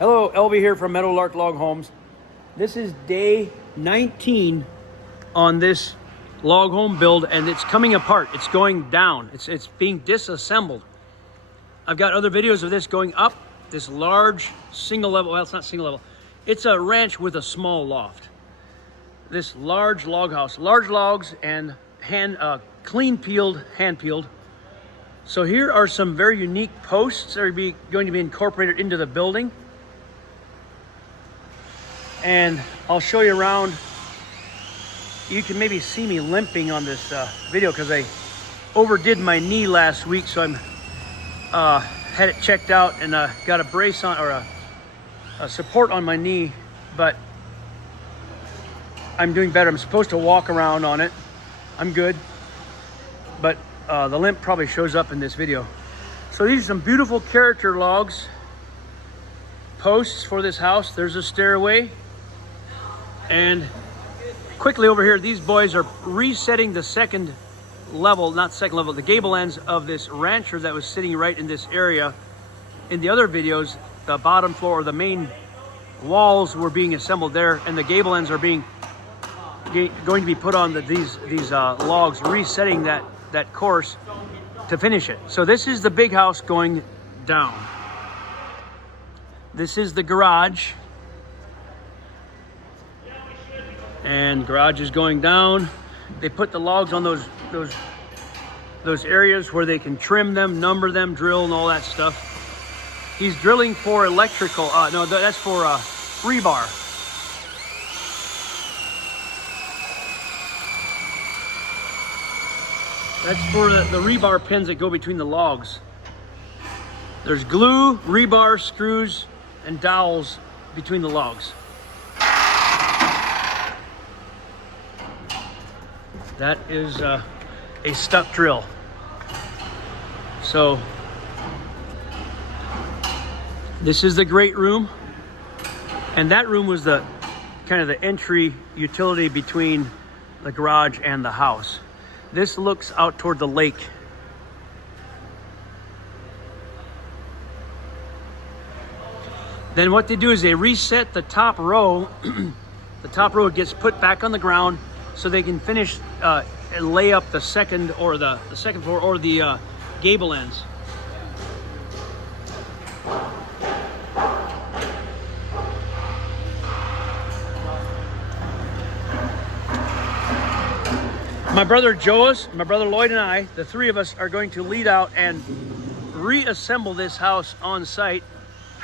Hello, Elvie here from Meadowlark Log Homes. This is day 19 on this log home build, and it's coming apart. It's going down. It's being disassembled. I've got other videos of this going up. This large single level, well, it's not single level. It's a ranch with a small loft. This large log house, large logs and clean peeled, hand peeled. So here are some very unique posts that are going to be incorporated into the building. And I'll show you around. You can maybe see me limping on this video because I overdid my knee last week, so I'm had it checked out and got a brace on, or a support on my knee, but I'm doing better. I'm supposed to walk around on it. I'm good, but the limp probably shows up in this video. So these are some beautiful character logs, posts for this house. There's a stairway. And quickly over here, these boys are resetting the second level, not second level, the gable ends of this rancher that was sitting right in this area. In the other videos, the bottom floor, or the main walls were being assembled there, and the gable ends are going to be put on these logs, resetting that course to finish it. So this is the big house going down. This is the garage. And garage is going down. They put the logs on those areas where they can trim them, number them, drill, and all that stuff. He's drilling for electrical. No, that's for rebar. That's for the rebar pins that go between the logs. There's glue, rebar, screws, and dowels between the logs. That is a stuck drill. So this is the great room, and that room was the kind of the entry utility between the garage and the house. This looks out toward the lake. Then what they do is they reset the top row. The top row gets put back on the ground so they can finish and lay up the second floor or the gable ends. My brother Joas, my brother Lloyd, and I, the three of us, are going to lead out and reassemble this house on site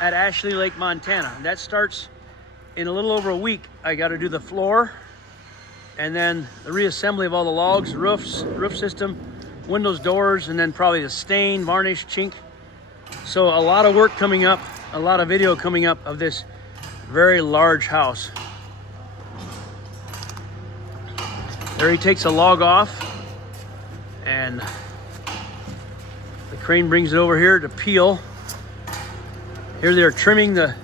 at Ashley Lake, Montana. That starts in a little over a week. I got to do the floor, and then the reassembly of all the logs, roof system, windows, doors, and then probably the stain, varnish, chink. So a lot of work coming up, a lot of video coming up of this very large house. There he takes a log off, and the crane brings it over here to peel. Here they are trimming the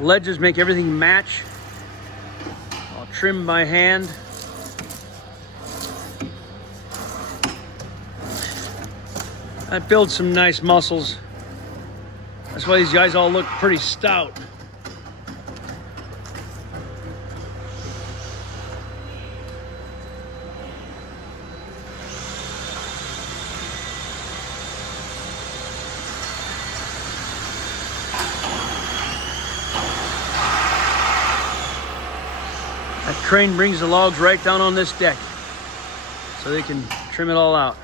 ledges, make everything match. I'll trim by hand. That builds some nice muscles. That's why these guys all look pretty stout. That crane brings the logs right down on this deck so they can trim it all out.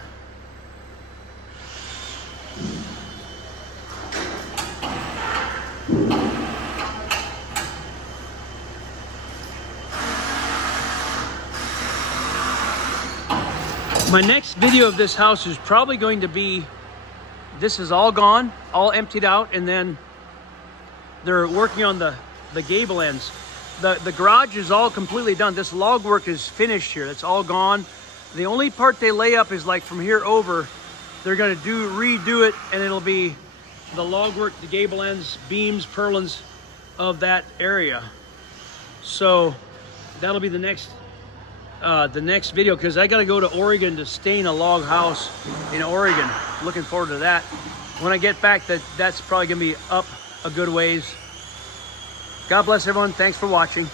My next video of this house is probably going to be, this is all gone, all emptied out, and then they're working on the gable ends. The garage is all completely done. This log work is finished here. It's all gone. The only part they lay up is like from here over. They're going to redo it, and it'll be the log work, the gable ends, beams, purlins of that area. So that'll be the next video, because I got to go to Oregon to stain a log house in Oregon. Looking forward to that. When I get back, that's probably going to be up a good ways. God bless everyone. Thanks for watching.